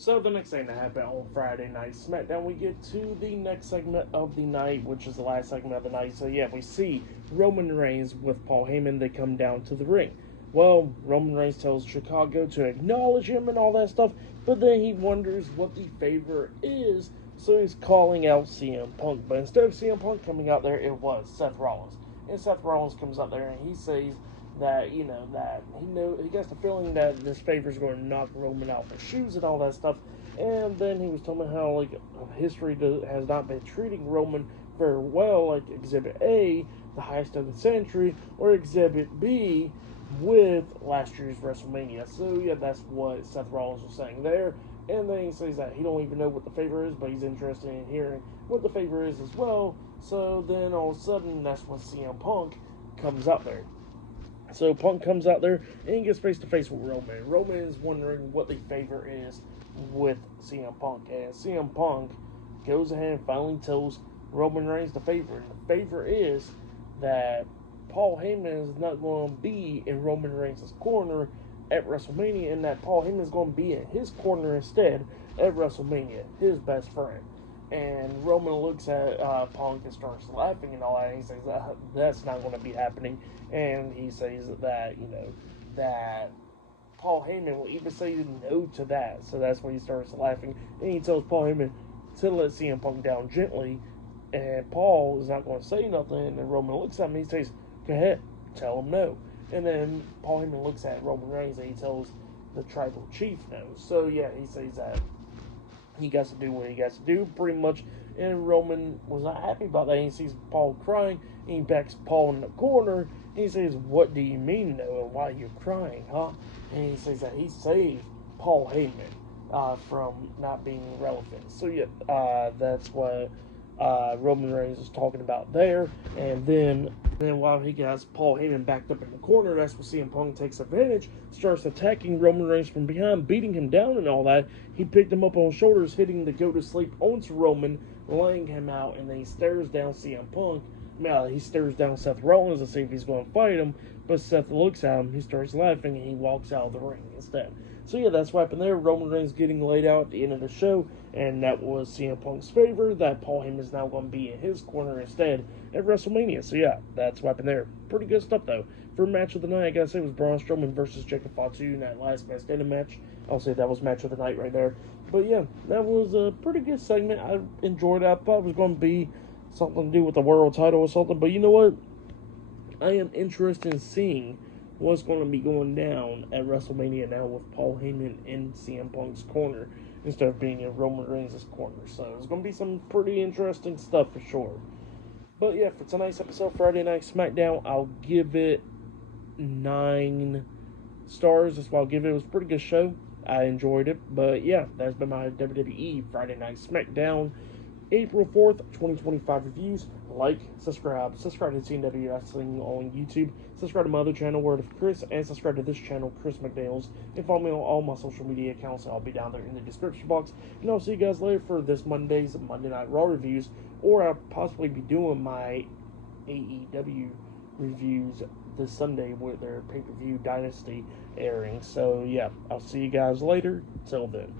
So the next thing that happened on Friday Night SmackDown, we get to the next segment of the night, which is the last segment of the night. So yeah, we see Roman Reigns with Paul Heyman. They come down to the ring. Well, Roman Reigns tells Chicago to acknowledge him and all that stuff, but then he wonders what the favor is, so he's calling out CM Punk. But instead of CM Punk coming out there, it was Seth Rollins. And Seth Rollins comes out there and he says that he gets the feeling that this favor is going to knock Roman out for shoes and all that stuff. And then he was telling me how history has not been treating Roman very well, like Exhibit A, the highest of the century, or Exhibit B with last year's WrestleMania. So yeah, that's what Seth Rollins was saying there. And then he says that he don't even know what the favor is, but he's interested in hearing what the favor is as well. So then all of a sudden, that's when CM Punk comes out there. So Punk comes out there and he gets face to face with Roman. Roman is wondering what the favor is with CM Punk. And CM Punk goes ahead and finally tells Roman Reigns the favor. And the favor is that Paul Heyman is not going to be in Roman Reigns' corner at WrestleMania, and that Paul Heyman is going to be in his corner instead at WrestleMania, his best friend. And Roman looks at Punk and starts laughing and all that, and he says that's not going to be happening. And he says that, that Paul Heyman will even say no to that. So that's when he starts laughing. And he tells Paul Heyman to let CM Punk down gently. And Paul is not going to say nothing. And then Roman looks at him and he says, go ahead, tell him no. And then Paul Heyman looks at Roman Reigns and he tells the tribal chief no. So yeah, he says that he got to do what he got to do, pretty much. And Roman was not happy about that. He sees Paul crying, and he backs Paul in the corner, and he says, what do you mean, no, and why are you crying, huh? And he says that he saved Paul Heyman from not being relevant. So yeah, that's what Roman Reigns is talking about there. And then while he has Paul Heyman backed up in the corner, that's when CM Punk takes advantage, starts attacking Roman Reigns from behind, beating him down and all that. He picked him up on shoulders, hitting the go to sleep onto Roman, laying him out, and then he stares down CM Punk. He stares down Seth Rollins to see if he's going to fight him, but Seth looks at him, he starts laughing, and he walks out of the ring instead. So yeah, that's what happened there. Roman Reigns getting laid out at the end of the show, and that was CM Punk's favor, that Paul Heyman is now going to be in his corner instead at WrestleMania. So yeah, that's what happened there. Pretty good stuff though. For match of the night, I gotta say it was Braun Strowman versus Jacob Fatu in that last man standing match. I'll say that was match of the night right there. But yeah, that was a pretty good segment. I enjoyed it. I thought it was going to be something to do with the world title or something, but you know what? I am interested in seeing what's going to be going down at WrestleMania now with Paul Heyman in CM Punk's corner instead of being in Roman Reigns' corner. So it's going to be some pretty interesting stuff for sure. But yeah, for tonight's episode, Friday Night SmackDown, I'll give it 9 stars. That's what I'll give it. It was a pretty good show. I enjoyed it. But yeah, that's been my WWE Friday Night SmackDown April 4th, 2025 reviews. Like, subscribe to TNW Wrestling on YouTube, subscribe to my other channel, Word of Chris, and subscribe to this channel, Chris McDaniels, and follow me on all my social media accounts. I'll be down there in the description box, and I'll see you guys later for this Monday's Monday Night Raw reviews, or I'll possibly be doing my AEW reviews this Sunday with their pay-per-view Dynasty airing. So yeah, I'll see you guys later. Till then.